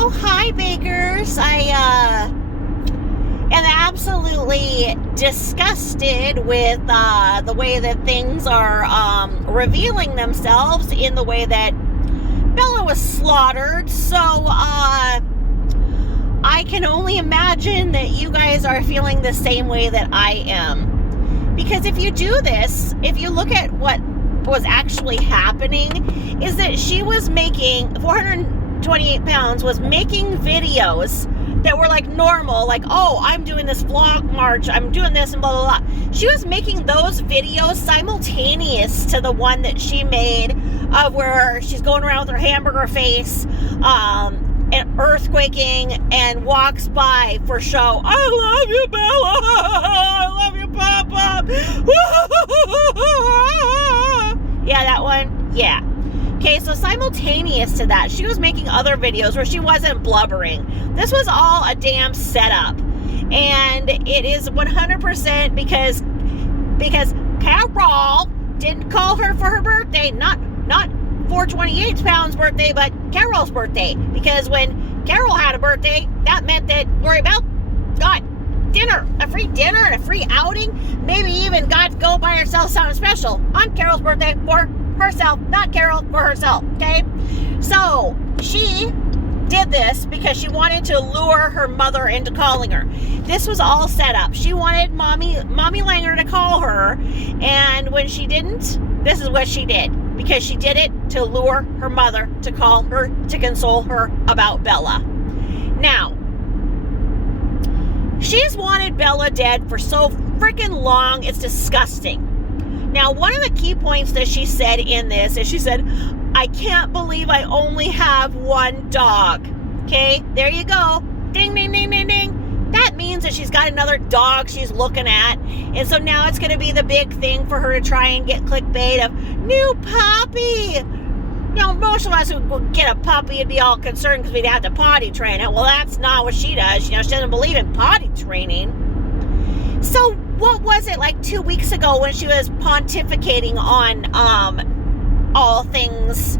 Oh, hi, Bakers. I am absolutely disgusted with the way that things are revealing themselves in the way that Bella was slaughtered. So, I can only imagine that you guys are feeling the same way that I am. Because if you do this, if you look at what was actually happening, is that she was making 428 pounds, was making videos that were like normal, like, oh, I'm doing this vlog march, I'm doing this and blah, blah, blah. She was making those videos simultaneous to the one that she made of where she's going around with her hamburger face, and earthquaking and walks by for show. I love you, Bella. I love you, Papa. Yeah, that one. Yeah. Okay, so simultaneous to that, she was making other videos where she wasn't blubbering. This was all a damn setup. And it is 100% because Carol didn't call her for her birthday, not 428 pounds birthday, but Carol's birthday. Because when Carol had a birthday, that meant that Lori Bell got dinner, a free dinner and a free outing, maybe even got to go buy herself something special on Carol's birthday for herself, not Carol, for herself, okay? So, she did this because she wanted to lure her mother into calling her. This was all set up. She wanted Mommy Langer to call her, and when she didn't, this is what she did. Because she did it to lure her mother to call her, to console her about Bella. Now, she's wanted Bella dead for so freaking long, it's disgusting. Now, one of the key points that she said in this is she said, I can't believe I only have one dog. Okay, there you go. Ding, ding, ding, ding, ding. That means that she's got another dog she's looking at. And so now it's going to be the big thing for her to try and get clickbait of new puppy. You know, most of us who would get a puppy would be all concerned because we'd have to potty train it. Well, that's not what she does. You know, she doesn't believe in potty training. So what was it like 2 weeks ago when she was pontificating on all things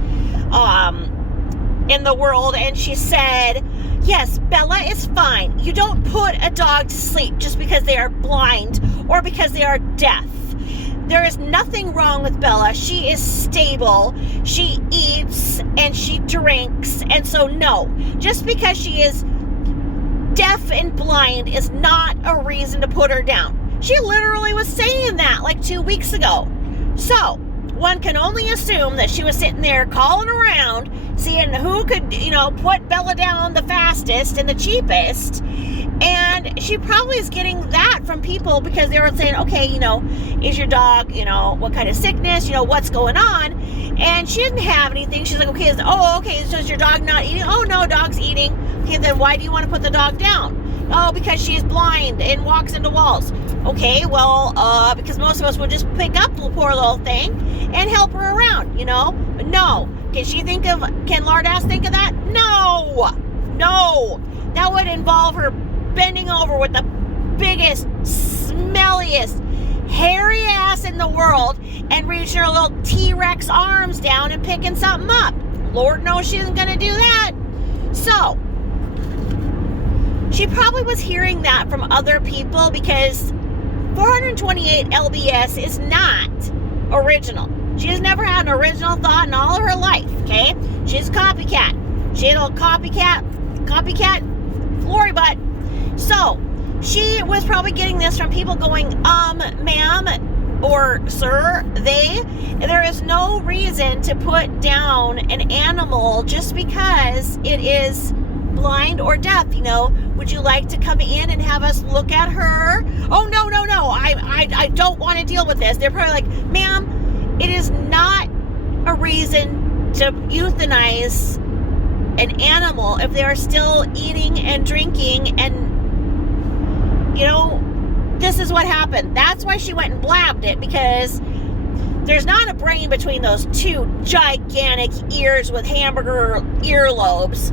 in the world, and she said, yes, Bella is fine. You don't put a dog to sleep just because they are blind or because they are deaf. There is nothing wrong with Bella. She is stable. She eats and she drinks. And so no, just because she is deaf and blind is not a reason to put her down. She literally was saying that like 2 weeks ago. So one can only assume that she was sitting there calling around, seeing who could, you know, put Bella down the fastest and the cheapest. And she probably is getting that from people because they were saying, okay, you know, is your dog, you know, what kind of sickness, you know, what's going on? And she didn't have anything. She's like, okay, so is your dog not eating? Oh, no, dog's eating. Okay, then why do you want to put the dog down? Oh, because she's blind and walks into walls. Okay, well, because most of us would just pick up the poor little thing and help her around, you know? But no. Can Lord Ass think of that? No. That would involve her bending over with the biggest, smelliest, hairy ass in the world and reaching her little T-Rex arms down and picking something up. Lord knows she isn't going to do that. So, she probably was hearing that from other people because 428 LBS is not original. She has never had an original thought in all of her life, okay? She's a copycat. She's a copycat Lori butt. So, she was probably getting this from people going, ma'am or sir, there is no reason to put down an animal just because it is blind or deaf, you know. Would you like to come in and have us look at her? Oh, no, I don't want to deal with this. They're probably like, ma'am, it is not a reason to euthanize an animal if they are still eating and drinking, and, you know, this is what happened. That's why she went and blabbed it, because there's not a brain between those two gigantic ears with hamburger earlobes.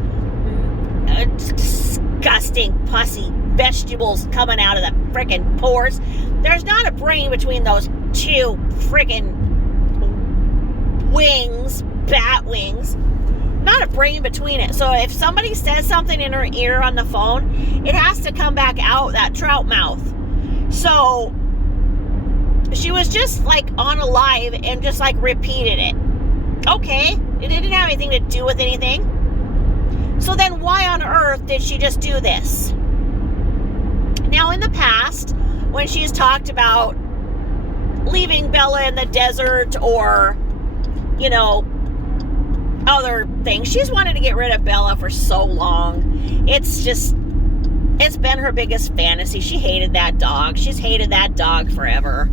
Disgusting, pussy vegetables coming out of the freaking pores. There's not a brain between those two freaking wings, bat wings. not a brain between it. So if somebody says something in her ear on the phone, it has to come back out that trout mouth. So she was just like on a live and just like repeated it. Okay, it didn't have anything to do with anything. So then why on earth did she just do this? Now in the past, when she's talked about leaving Bella in the desert or, you know, other things, she's wanted to get rid of Bella for so long. It's been her biggest fantasy. She hated that dog. She's hated that dog forever.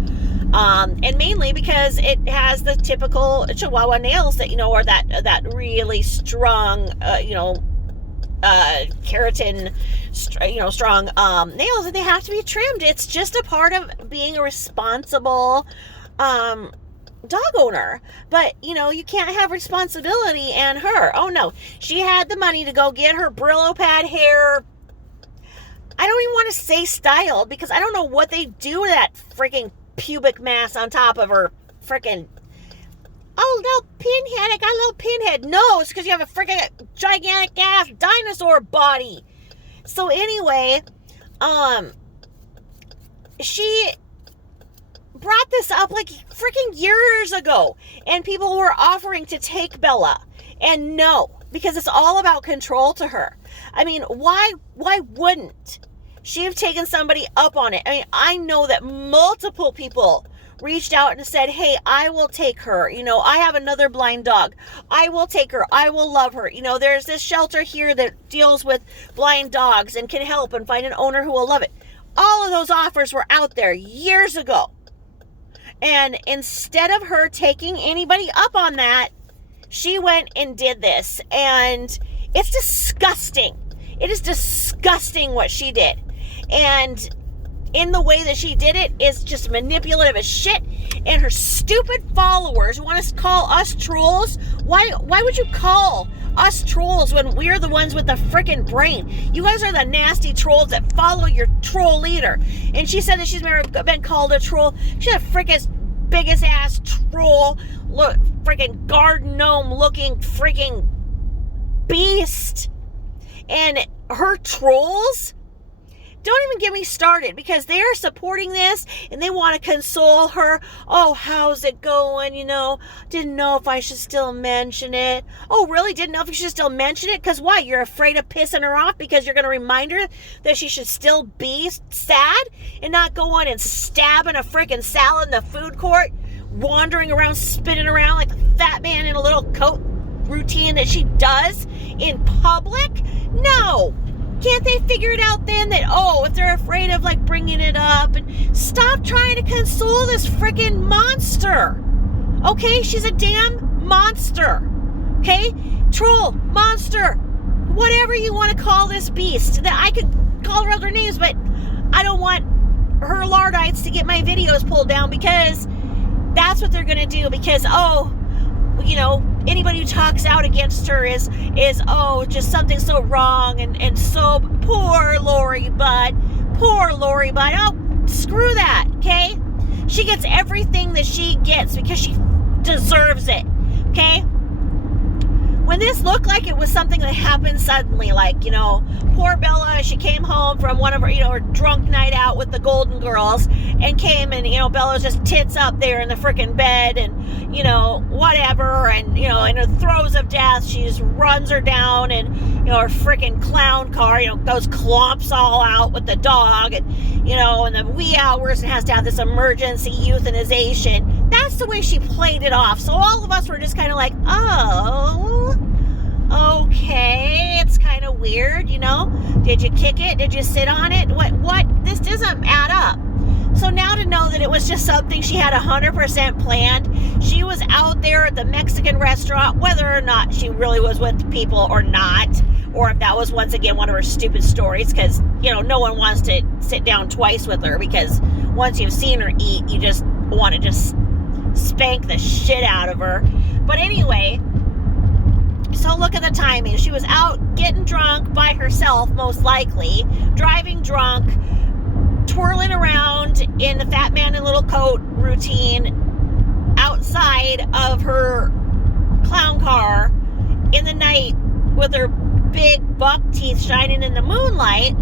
And mainly because it has the typical Chihuahua nails that, you know, are that really strong, keratin, strong nails, and they have to be trimmed. It's just a part of being a responsible dog owner. But, you know, you can't have responsibility and her. Oh, no. She had the money to go get her Brillo pad hair. I don't even want to say styled because I don't know what they do to that freaking pubic mass on top of her freaking... Oh, little pinhead. I got a little pinhead. No, it's because you have a freaking gigantic ass dinosaur body. So anyway, she brought this up like freaking years ago, and people were offering to take Bella, and no, because it's all about control to her. I mean, why wouldn't she have taken somebody up on it? I mean, I know that multiple people reached out and said, hey, I will take her. You know, I have another blind dog. I will take her. I will love her. You know, there's this shelter here that deals with blind dogs and can help and find an owner who will love it. All of those offers were out there years ago. And instead of her taking anybody up on that, she went and did this. And it's disgusting. It is disgusting what she did. And in the way that she did it is just manipulative as shit. And her stupid followers want to call us trolls. Why would you call us trolls when we're the ones with the freaking brain? You guys are the nasty trolls that follow your troll leader. And she said that she's been called a troll. She's a freaking biggest ass troll. Look, freaking garden gnome looking freaking beast. And her trolls, don't even get me started, because they are supporting this and they want to console her. Oh, how's it going? You know, didn't know if I should still mention it. Oh, really? Didn't know if you should still mention it? Because why? You're afraid of pissing her off because you're going to remind her that she should still be sad and not go on and stabbing a freaking salad in the food court, wandering around, spinning around like a fat man in a little coat routine that she does in public? No. Can't they figure it out then that, oh, if they're afraid of like bringing it up, and stop trying to console this freaking monster. Okay, she's a damn monster. Okay, troll, monster, whatever you want to call this beast. That I could call her other names, but I don't want her Lardites to get my videos pulled down, because that's what they're gonna do. Because, oh, you know, anybody who talks out against her is oh, just something so wrong, and so poor Lori Bud. Poor Lori Bud. Oh, screw that, okay? She gets everything that she gets because she deserves it, okay? When this looked like it was something that happened suddenly, like, you know, poor Bella, she came home from one of her, you know, her drunk night out with the Golden Girls, and came, and, you know, Bella was just tits up there in the freaking bed, and, you know, whatever, and, you know, in her throes of death, she just runs her down, and, you know, her freaking clown car, you know, goes clomps all out with the dog, and, you know, in the wee hours, and has to have this emergency euthanization. That's the way she played it off. So all of us were just kind of like, oh, okay, it's kind of weird, you know? Did you kick it? Did you sit on it? What? This doesn't add up. So now to know that it was just something she had 100% planned. She was out there at the Mexican restaurant, whether or not she really was with people or not, or if that was once again one of her stupid stories, because, you know, no one wants to sit down twice with her, because once you've seen her eat, you just want to just spank the shit out of her. But anyway, so look at the timing. She was out getting drunk by herself, most likely, driving drunk, twirling around in the fat man in little coat routine outside of her clown car, in the night with her big buck teeth shining in the moonlight,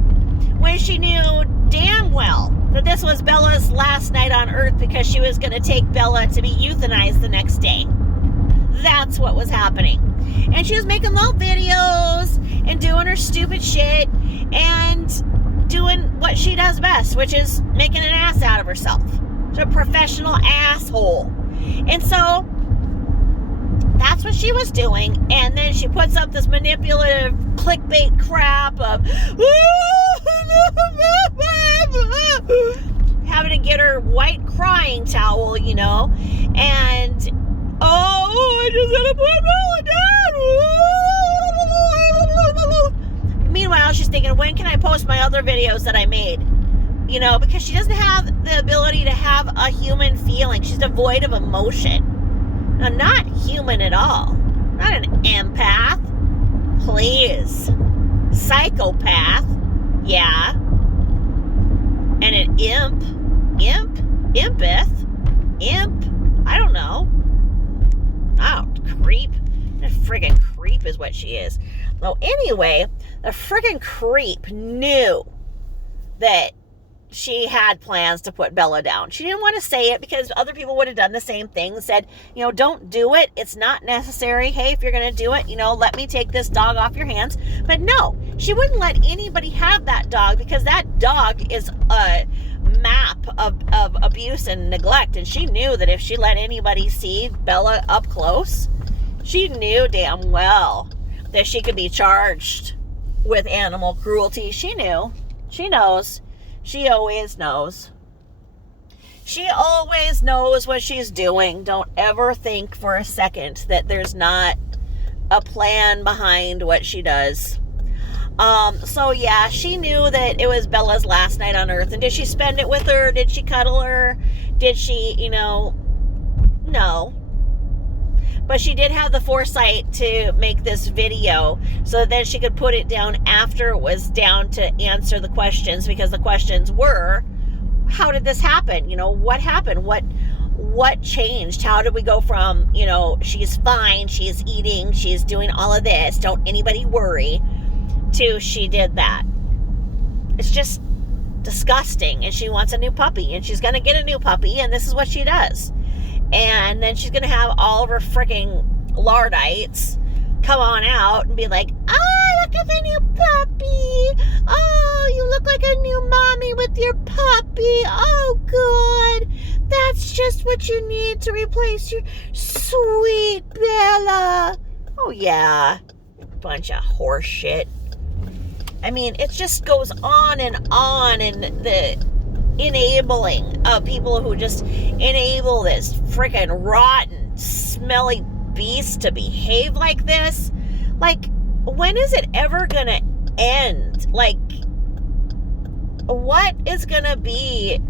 when she knew damn well that this was Bella's last night on Earth because she was going to take Bella to be euthanized the next day. That's what was happening. And she was making little videos and doing her stupid shit and doing what she does best, which is making an ass out of herself. She's a professional asshole. And so that's what she was doing. And then she puts up this manipulative clickbait crap of having to get her white crying towel, you know, and I just had to put Bella down. Meanwhile, she's thinking, when can I post my other videos that I made? You know, because she doesn't have the ability to have a human feeling. She's devoid of emotion. Now, not human at all. Not an empath. Please. Psychopath. Yeah. And an imp. Imp. I don't know. Oh, creep. A friggin' creep is what she is. Well, anyway, the friggin' creep knew that she had plans to put Bella down. She didn't want to say it because other people would have done the same thing. Said, you know, don't do it. It's not necessary. Hey, if you're going to do it, you know, let me take this dog off your hands. But no, she wouldn't let anybody have that dog because that dog is a map of abuse and neglect. And she knew that if she let anybody see Bella up close, she knew damn well that she could be charged with animal cruelty. She knew. She knows. She always knows. She always knows what she's doing. Don't ever think for a second that there's not a plan behind what she does. So yeah, she knew that it was Bella's last night on Earth. And did she spend it with her? Did she cuddle her? Did she, you know, no. But she did have the foresight to make this video so that she could put it down after it was down to answer the questions, because the questions were, how did this happen? You know, what happened? What changed? How did we go from, you know, she's fine, she's eating, she's doing all of this, don't anybody worry, to she did that. It's just disgusting. And she wants a new puppy, and she's going to get a new puppy, and this is what she does. And then she's going to have all of her freaking Lardites come on out and be like, oh, look at the new puppy. Oh, you look like a new mommy with your puppy. Oh, good. That's just what you need to replace your sweet Bella. Oh, yeah. Bunch of horse shit. I mean, it just goes on, and the enabling of people who just enable this freaking rotten, smelly beast to behave like this. Like, when is it ever gonna end? Like, what is gonna be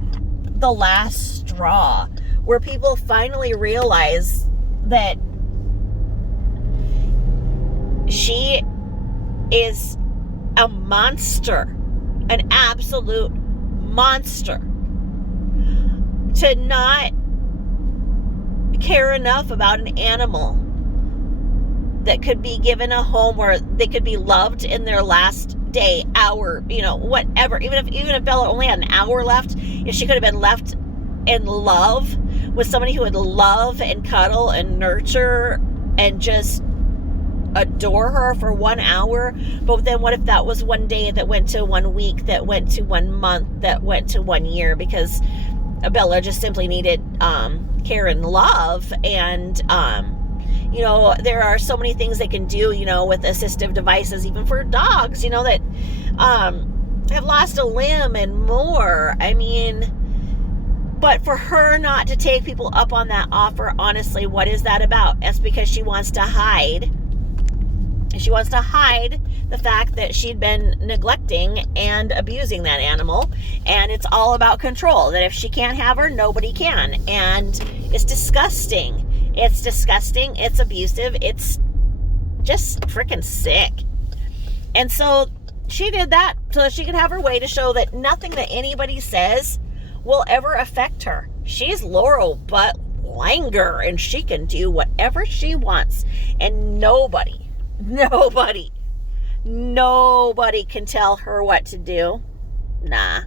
the last straw where people finally realize that she is a monster, an absolute monster, to not care enough about an animal that could be given a home where they could be loved in their last day, hour, you know, whatever. Even if Bella only had an hour left, if she could have been left in love with somebody who would love and cuddle and nurture and just adore her for 1 hour. But then what if that was 1 day that went to 1 week, that went to 1 month, that went to 1 year, because Bella just simply needed care and love. And you know, there are so many things they can do, you know, with assistive devices, even for dogs, you know, that have lost a limb and more. I mean, but for her not to take people up on that offer, honestly, what is that about? That's because she wants to hide. She wants to hide the fact that she'd been neglecting and abusing that animal. And it's all about control. That if she can't have her, nobody can. And it's disgusting. It's disgusting. It's abusive. It's just freaking sick. And so she did that so that she could have her way to show that nothing that anybody says will ever affect her. She's Laurel Butt Langer, and she can do whatever she wants. And nobody Nobody can tell her what to do. Nah.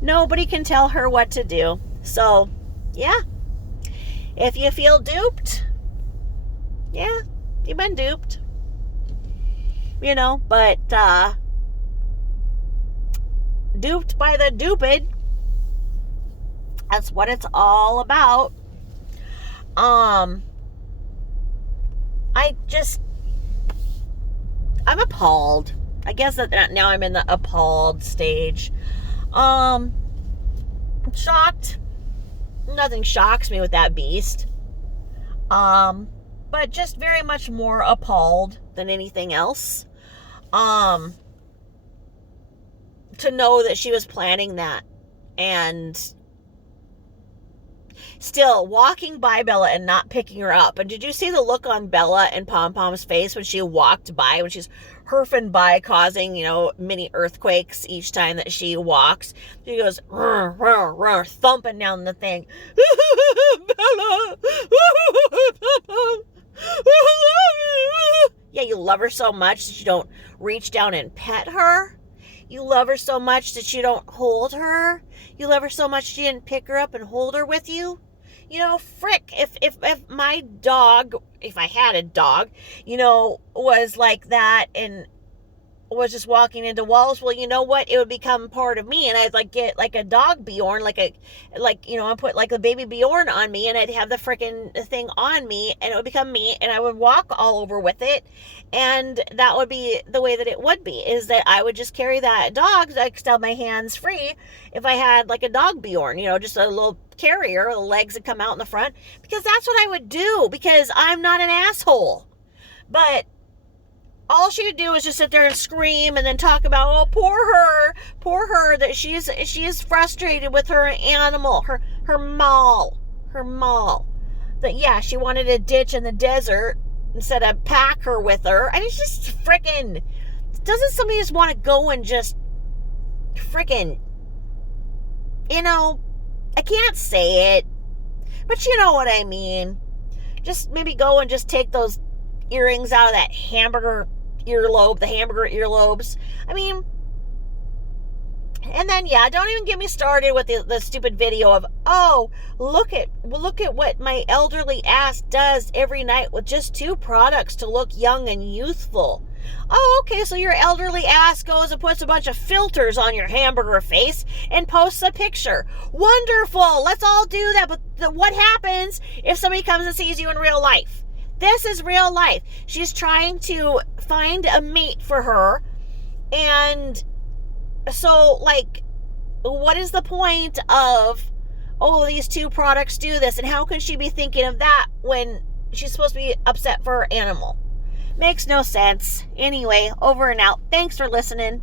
Nobody can tell her what to do. So, yeah. If you feel duped, yeah, you've been duped. But duped by the duped. That's what it's all about. I'm appalled. I guess that now I'm in the appalled stage. Shocked. Nothing shocks me with that beast. But just very much more appalled than anything else. To know that she was planning that. And still walking by Bella and not picking her up. And did you see the look on Bella and Pom Pom's face when she walked by, when she's herfing by, causing, mini earthquakes each time that she walks? She goes, rrr, rrr, rrr, thumping down the thing. Bella! Yeah, you love her so much that you don't reach down and pet her. You love her so much that you don't hold her. You love her so much you didn't pick her up and hold her with you. Frick, if my dog, if I had a dog, was like that and was just walking into walls, well, you know what? It would become part of me, and I'd get like a dog Bjorn, I put like a baby Bjorn on me, and I'd have the freaking thing on me, and it would become me, and I would walk all over with it, and that would be the way that it would be, is that I would just carry that dog, so I could still have my hands free if I had like a dog Bjorn, just a little carrier, the legs would come out in the front, because that's what I would do, because I'm not an asshole. But all she would do is just sit there and scream and then talk about, oh, poor her, that she is frustrated with her animal, her mall, that, yeah, she wanted a ditch in the desert instead of pack her with her. I mean, it's just freaking, doesn't somebody just want to go and just freaking, I can't say it, but you know what I mean. Just maybe go and just take those earrings out of that hamburger earlobes. I mean, and then, yeah, don't even get me started with the stupid video of, oh, look at what my elderly ass does every night with just 2 products to look young and youthful. Oh, okay, so your elderly ass goes and puts a bunch of filters on your hamburger face and posts a picture. Wonderful, let's all do that, but what happens if somebody comes and sees you in real life? This is real life. She's trying to find a mate for her, and so, what is the point of, oh, these 2 products do this, and how can she be thinking of that when she's supposed to be upset for her animal? Makes no sense. Anyway, over and out. Thanks for listening.